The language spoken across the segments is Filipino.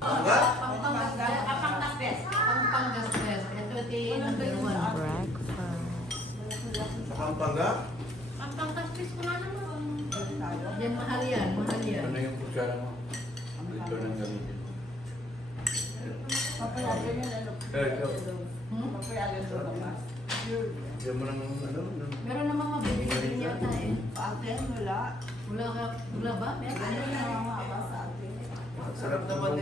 Pampangas best. Ito din number 1. Sa Pampanga? Pampangas best ko na naman. Yan, mahal yan. Ano yung kutsara mo? Ito nang gamitin. Papayagan yan, ano? Ito. Papayagan sa mga. Diyan mo nang ano? Meron namang mabibili din yata eh. Sa akin, wala. Wala ba? Meron? Ano yung mga sa akin? Sarap naman.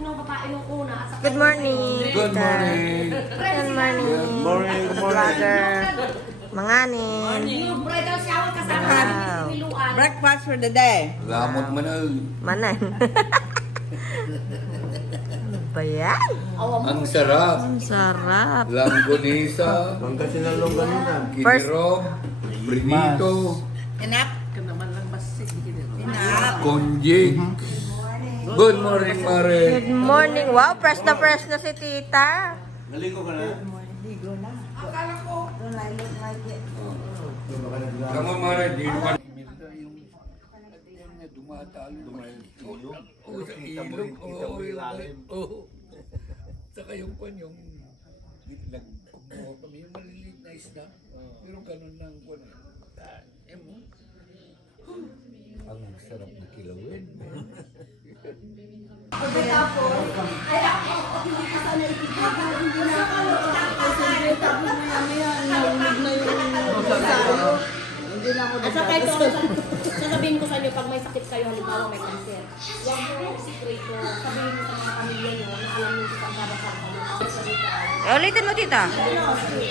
Nung babae yung una. Good morning. Good morning. Good morning. Morning, good morning. Vlogger. Manganin. Yung bridal shower kasama namin yung niluan. Breakfast for the day. Lamot mo na. Manan. Ano ba yan? Ang sarap. Ang sarap. Langgonisa. Pangasinan longganisa. Kinirog. Brinito. Enough? Ka naman lang masig. Enough. Konjik. Good morning, Mare. Good morning. Wow, fresh na si tita. Naligo ka na? Ligo na. Akala ko. Don't I look like it? Kamu, Mare, di naman. Dumatalo. Oo, sa ilog. Oo. Saka yung pan, yung nagkumuha kami, yung maliliit na isda. Pero ganun lang ko na. Ang sarap na kilawin. At saka ito, sasabihin ko sa inyo, pag may sakit kayo, halimbawa may cancer, huwag mo sikreto, sabihin mo sa mga pamilya nyo, na alam nyo kung babasal kayo. Ulitin mo, tita.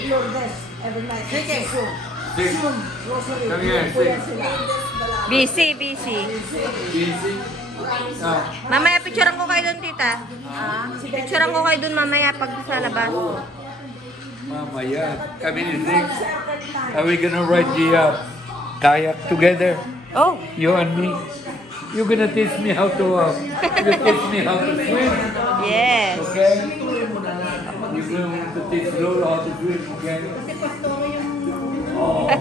Lourdes. Every night. Sige. Busy. Busy? Mamaya picturean ko kayo doon, tita. Picturean ko kayo doon mamaya pag sa labas. Mamaya, kami ni Nick. Are we gonna ride the kayak together? Oh. You and me. You're gonna teach me how to you teach me how to swim. Yes. Okay? You're going to teach Lola how to swim, okay? Oh.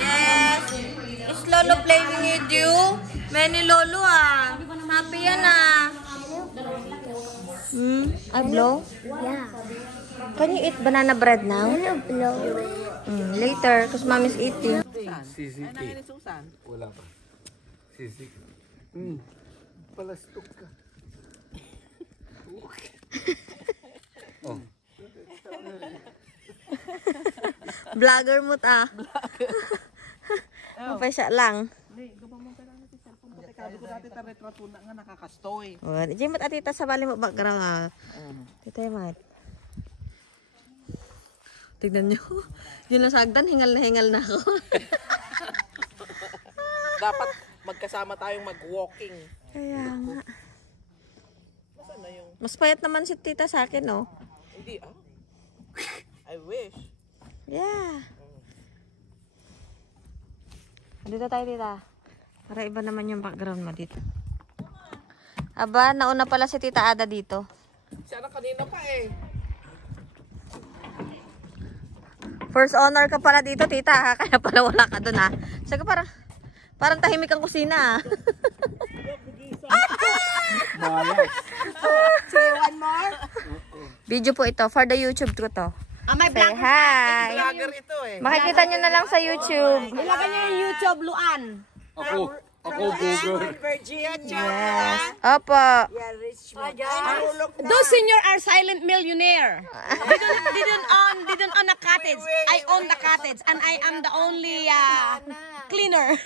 Yes. Is Lolo playing with you? Many Lolo ah. Happy yan ah. I blow? Yeah. Can you eat banana bread now? Ano blow? Later, because mommy's eating. Sisik. Wala pa. Sisik. Palastok ka. Oh. Vlogger mo ta. Mapay siya lang. Sabi ko dati ta retrato na nga nakakastoy. Oh, di mat atita sa bali mo background ha. Tita mat. Tignan niyo. Yun lang sagdan, hingal na ako. Dapat magkasama tayong mag-walking. Kaya nga. Saan na yung... Mas payat naman si tita sa akin, no? Hindi I wish. Yeah. Dito tayo, tita. Para iba naman yung background mo dito. Aba, nauna pala si Tita Ada dito. Sana kanina pa eh. First honor ka pala dito, tita, ha? Kaya pala wala ka dun, ha? Saka parang tahimik ang kusina, ha? Say one more. Video po ito, for the YouTube ko to. May Say hi! Vlogger ito eh. Makikita nyo na lang sa YouTube. Ilagay niyo yung YouTube, Luan. Ako Google. Virginia. Yes. Opo. Yeah, rich man. Those senior are silent millionaire. Didn't own a cottage. I own the cottage and I am the only cleaner.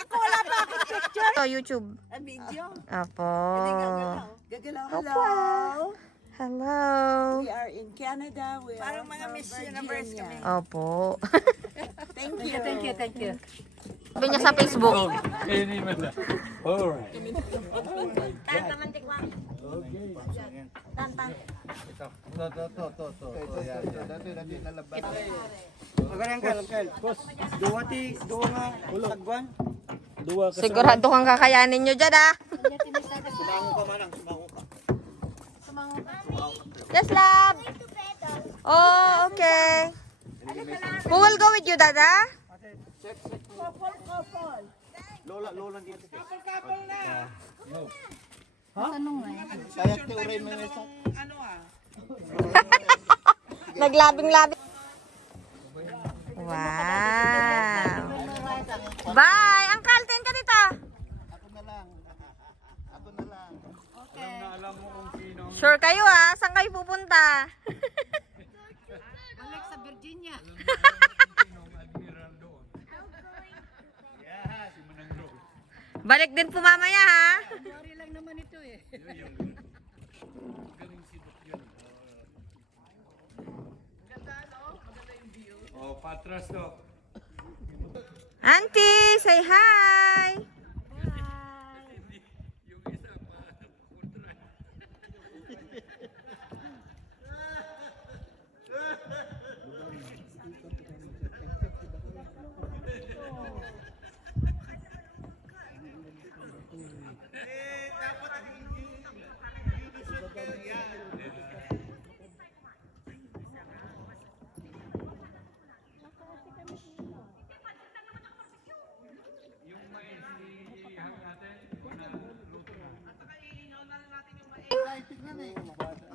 Ako wala pa akong picture. So, YouTube. A video. Opo. Gagalaw. Hello. Hello. We are in Canada. We are mga Miss Universe kami. Opo. Thank you. Thank you. Sabi niya sa Facebook. Alright. Sigurado kang kakayanin nyo dyan, ha? Yes, love. Oh, okay. Who will go with you, Dada? Lola dito. Naglabing-labing. Wow. Bye! Uncle, tin ka dito. Sure kayo ah. Saan kayo pupunta? Balik sa Virginia. Balik din po mamaya ha. Sorry lang naman ito eh. Oh, patras to. Auntie, say hi.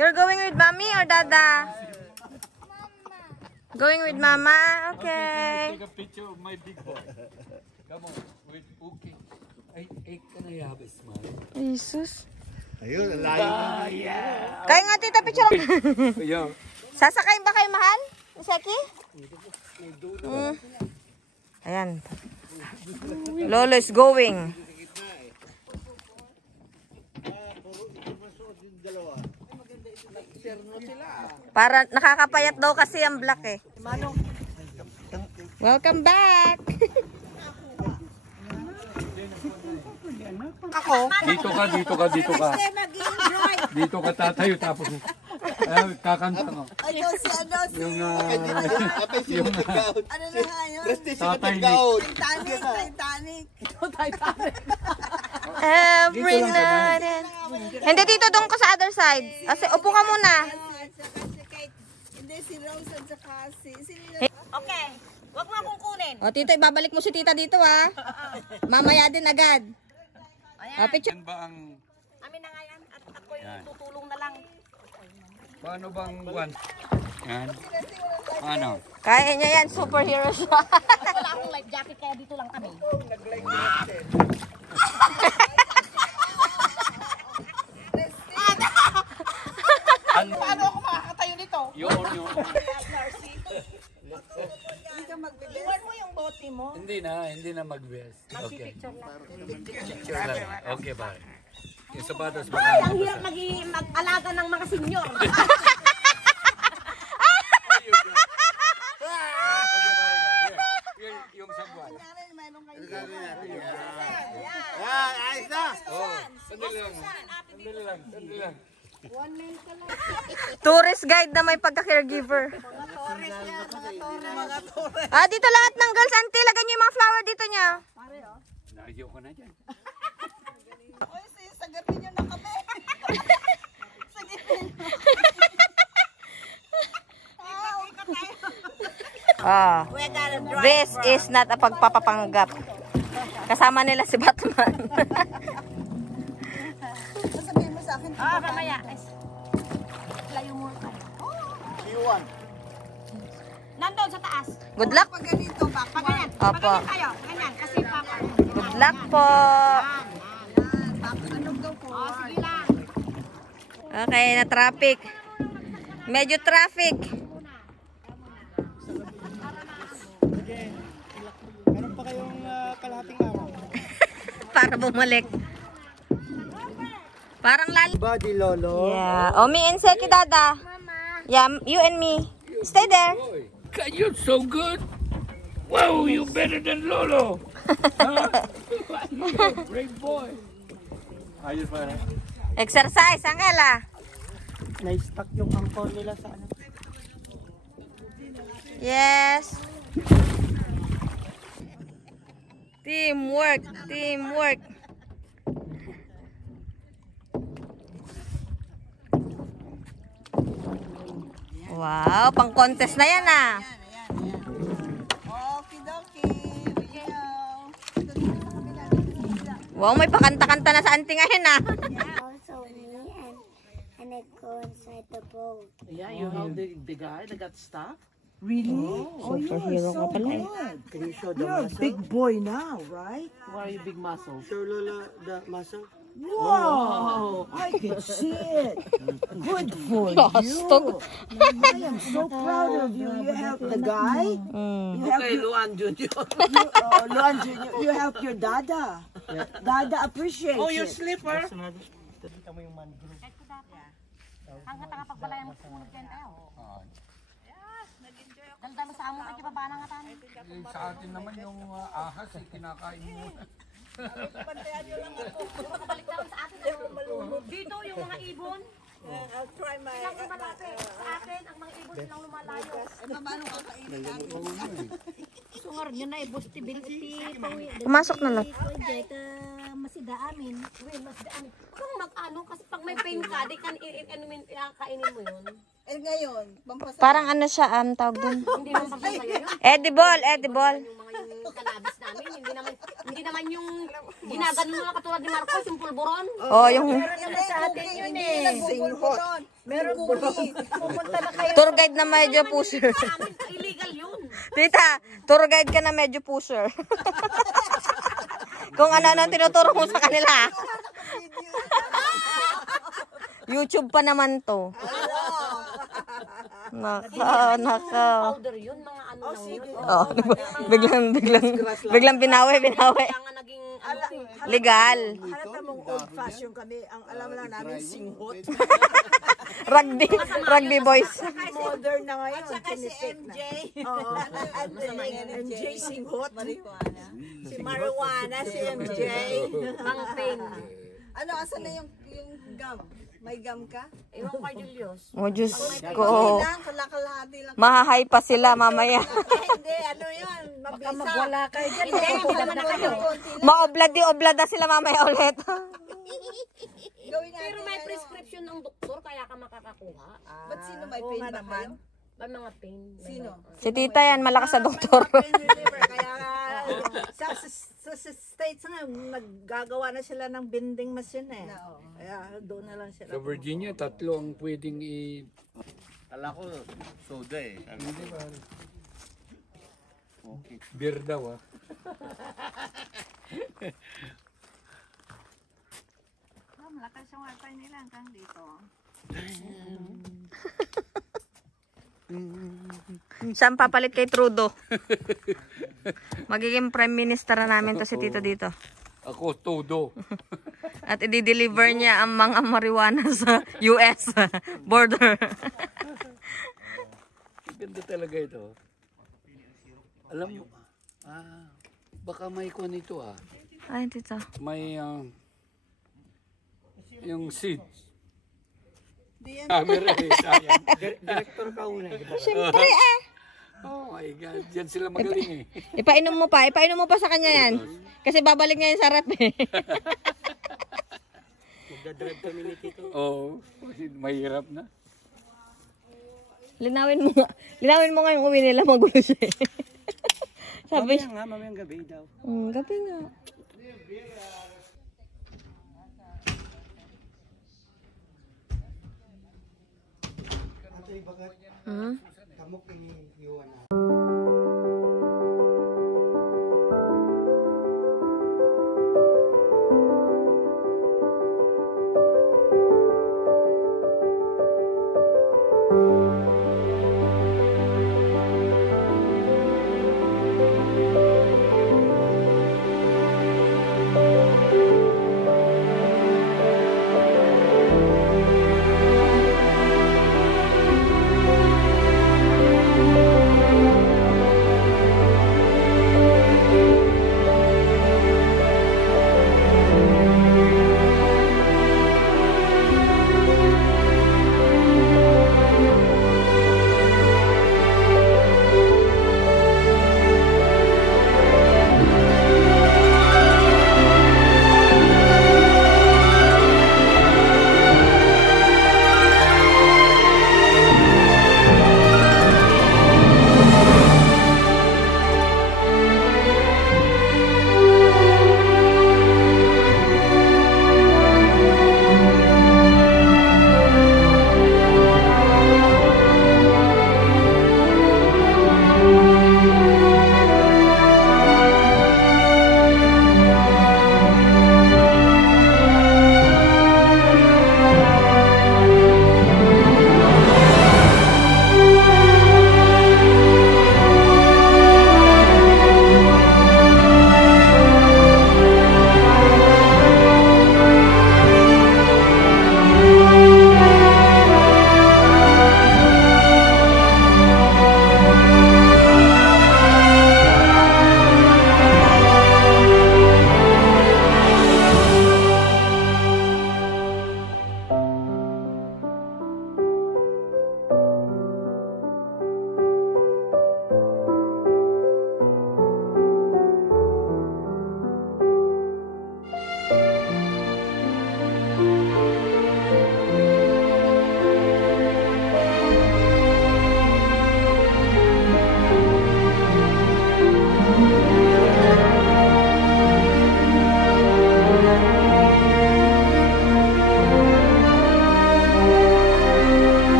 You're going with mommy or dada? Going with mama? Okay. Take a picture of my big boy. Come on, wait, okay. Ay, can I have a smile? Jesus. Ayun, layo na. Kaya nga tita, picture. Yeah. Sasakay ba kayo, mahal? Seki? Ayan. Lolo is going. Para nakakapayat daw kasi ang black eh. Welcome back. Ako? Dito ka. Dito ka tatayo tapos kakanta mo. Yung tatay ni Every night. Hindi dito, doon ka sa other side. Kasi upo ka muna. Hindi si Rose at saka si... Okay, wag mo akong kunin. O tito, ibabalik mo si tita dito ha. Mamaya din agad. O picture. Yan ba ang Amin na nga yan at ako'y tutulong na lang. paano bang one? Yan. Paano? Kaya niya yan, superhero siya. Wala akong life jacket kaya dito lang kami. Paano ako makakatayo nito? Yun. Hindi ka magbibigay. Iwan mo yung bote mo. Hindi na mag-best. Okay. Picture lang. Okay, bye. Yung sapatos mo. Ay, ang hirap mag-alaga ng mga senior. Yung sabuan. Mayroon kayo. Yan, ayos na. Oh, sandali lang. Tourist guide na may pagka-caregiver. Ah, dito lahat ng girls. Auntie, lagyan niyo yung mga flower dito niya. Ayaw ko na dyan. Uy, sagapin nyo na kami. Sagapin. Ah, this is not a pagpapapanggap. Kasama nila si Batman. Sabihin mo sa akin. Mamaya. Layo mo ka. Q1. Nandun sa taas. Good luck. Pag ganito, Pag ganyan. Opo. Pag ganyan tayo. Ganyan. Kasi papa. Good luck po. ano daw po? Oh, sige lang. Okay, na traffic. Medyo traffic. Meron pa kayong kalahating araw. Para bumalik. Parang lalo. Body Lolo. Yeah. Oh, me and Seki, Dada. Yeah, you and me. Stay there. God, you're so good. Wow, you better than Lolo. Huh? Great boy. Ayos pa rin. Exercise, Angela. Na-stuck yung angkor nila sa ano. Yes. Teamwork, teamwork. Wow, pang contest na yan ah. Okidoki. Wow, may pakanta-kanta na sa auntie ngayon ah. Also me and I go inside the boat. Yeah, you help the guy that got stuck. Really? Superhero ka pala eh. Can you show the You're a muscle? big boy now, right? Why are you big muscle? Show Lola the muscle. Wow! I can see it. Good for Bastog. you. I am so proud of you. You help the guy. You help Okay, Luan Junior. Luan Jr., you help your dada. Dada appreciates Oh, your it. slipper. Kita mo yung mangrove. Ang katanga pagbalay mo sumunod kayo tayo. Daldalo sa amo kay kibaba nga tan. Sa atin naman yung ahas, kinakain mo. Balik daw sa atin dito yung mga ibon. I'll try my... Silang lumalapit. Sa atin, ang mga ibon silang lumalayo. Sungar nyo na bustibility. Pumasok na lang. Masida amin. Masida amin. Kung mag-ano, kasi pag may pain ka, di kan kainin mo yun. Eh ngayon, pampasa... Parang ano siya, tawag dun. Hindi naman pagsasayo yun. Edible, edible. Yung cannabis namin, hindi naman yung ginagano na katulad ni Marcos, yung pulburon. Oh, yung Sa atin yun eh. Singhot. Meron cookie. Pupunta na kayo. tour guide na medyo pusher. Sa amin, illegal yun. Tita, tour guide ka na medyo pusher. Kung ano-ano ang tinuturo mo sa kanila. YouTube pa naman to. Naka. Powder yun, mga ano lang yun. Oh, biglang binawi. Kaya nga naging Legal. Halata mong old fashion kami. Ang alam lang namin, singhot. Rugby boys. Modern na ngayon. At saka si MJ. Oo. MJ singhot. Si Marijuana, si MJ. pang pain. Ano, asan na yung gum? May gum ka? Ewan kay Julius. Oh, Diyos Hindi ko. lang, kalakalahati lang. Mahahay pa sila mamaya. Hindi, ano yun, mabisa. Magwala kayo dyan. Hindi naman na kayo. Maoblad sila mamaya ulit. Gawin natin. Pero may prescription ng doktor, kaya ka makakakuha. Ba't sino may pain ba kayo? May mga pain. Sino? Si tita yan, malakas sa doktor. Pain reliever, kaya sa States nga, naggagawa na sila ng bending machine eh. Kaya doon na lang sila. Sa Virginia, 3 ang pwedeng Kala ko soda eh. Hindi ba? Beer daw ah. Malakas yung wifi nila hanggang dito. Saan papalit kay Trudeau? Magiging prime minister na namin to si tito dito. Ako, todo. At i-deliver niya ang mga marijuana sa US border. Ganda talaga ito. Alam mo, baka may kuha nito ah. Ay, tito. May, yung seeds. Camera eh, sayang. Director ka una, di ba? Siyempre eh. Oh my God, diyan sila magaling eh. Ipainom mo pa sa kanya yan. Kasi babalik niya yung sa rep eh. Magdadrive kami ni Tito. Oo, kasi mahirap na. Linawin mo nga yung uwi nila, magulo siya eh. Sabi, Mamayang gabi daw. gabi nga. Ito yung bagat. Hmm? Kamok ini iwan na.